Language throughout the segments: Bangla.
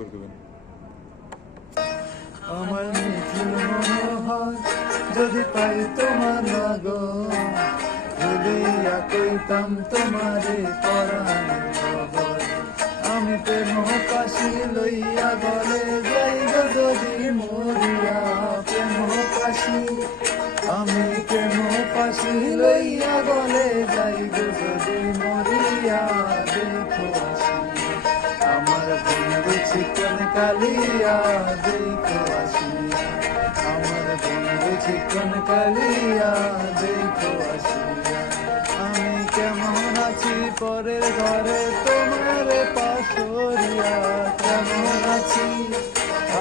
একবার করবেন। আমার মিঠুর মনোহর যদি পাই তোমার লাগন, ভুলিয়া কইতাম তোমারে পরাণের খবর। আমি প্রেম পাশি লইয়া গলে যাই গো যদি মরিয়া, প্রেম পাশি আমি প্রেম পাশি লইয়া গলে যাই গো যদি মরিয়া। দেখো আসি আমার বন্ধু চিকন কালিয়া, দেখো আসিয়া আমার বন্ধু চিকন কালিয়া, দেখো আসিয়া। আমি কেমন আছি পরের ঘরে তোমার পাশরিয়া, কেমন আছি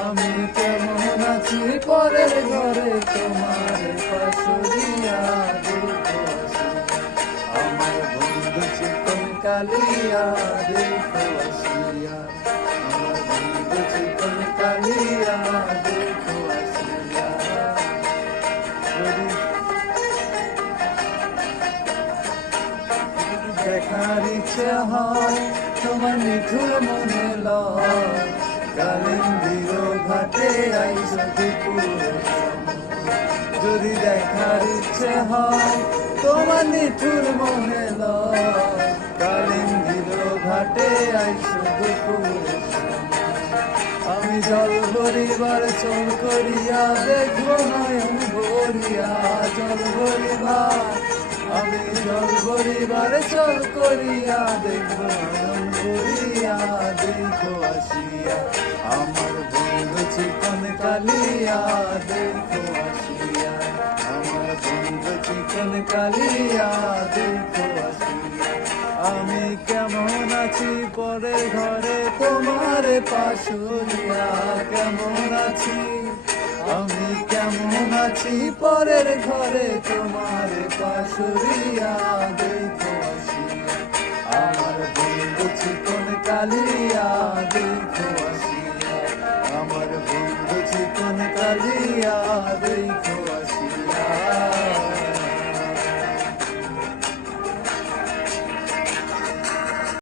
আমি কেমন আছি পরের ঘরে তোমার পাশরিয়া। দেখো আসিয়া আমার বন্ধু চিকন কালিয়া, দেখো আসিয়া আমার বন্ধু চিকন কালিয়া, দেখো আসিয়া। যদি দেখার ইচ্ছা হয় তোমার মিঠুর মনে লয়, কালিন্দির ঘাটে আইসো দুপুরে। যদি দেখার ইচ্ছে হয় তোমার নিঠুর মনে লয়, কালিন্দির ঘাটে আইসো দুপুরে। আমি জল ভরিবার চল করিয়া দেখবো নয়ন ভরিয়া, জল ভরিবার আমি জল ভরিবার চল করিয়া দেখবো নয়ন ভরিয়া। দেখো আসিয়া আমার বন্ধু চিকন কালিয়া, দেখো আসিয়া আমার বন্ধু চিকন কালিয়া, দেখো আসিয়া। আমি কেমন আছি পরের ঘরে তোমার পাশরিয়া, কেমন আছি আমি কেমন আছি পরের ঘরে তোমার পাশরিয়া। দেখো আসিয়া আমার বন্ধু চিকন কালিয়া।